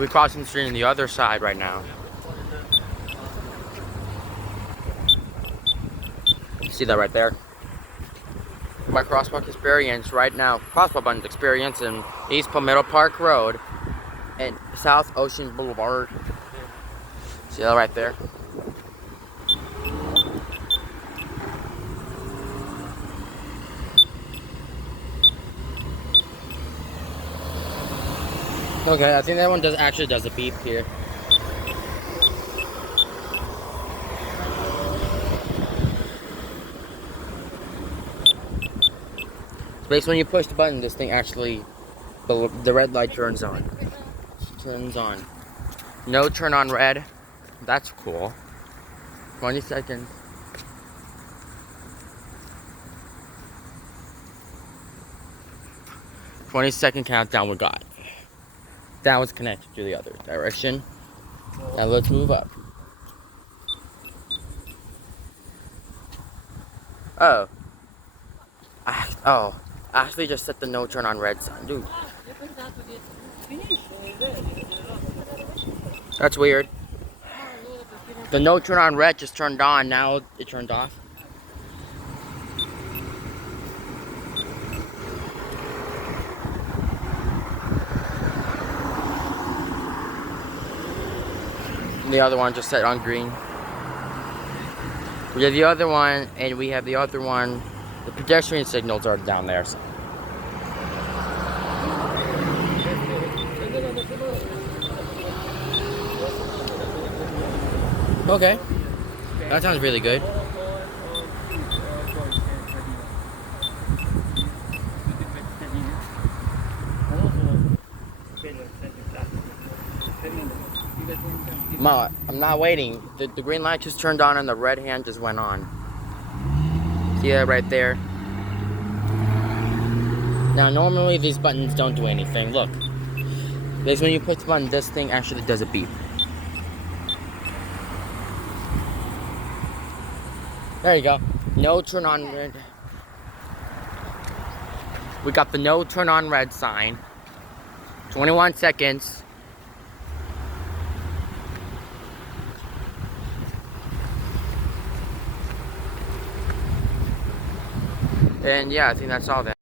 We're crossing the street on the other side right now. See that right there? My crosswalk experience right now. Crosswalk buttons experience in East Palmetto Park Road and South Ocean Boulevard. See that right there? Okay, I think that one actually does a beep here. Basically, when you push the button, this thing actually, the red light turns on. No turn on red. That's cool. 20 seconds. "20-second countdown we got." That was connected to the other direction. Now let's move up. Oh. I actually just set the no turn on red sign. Dude. That's weird. The no turn on red just turned on. Now it turned off. And the other one just set on green. We have the other one, and we have the other one. The pedestrian signals are down there. So. Okay. That sounds really good. Ma, I'm not waiting. The green light just turned on and the red hand just went on. See that right there? Now normally these buttons don't do anything. Look. Because when you push the button, this thing actually does a beep. There you go. No turn on red. We got the no turn on red sign. 21 seconds. And yeah, I think that's all then.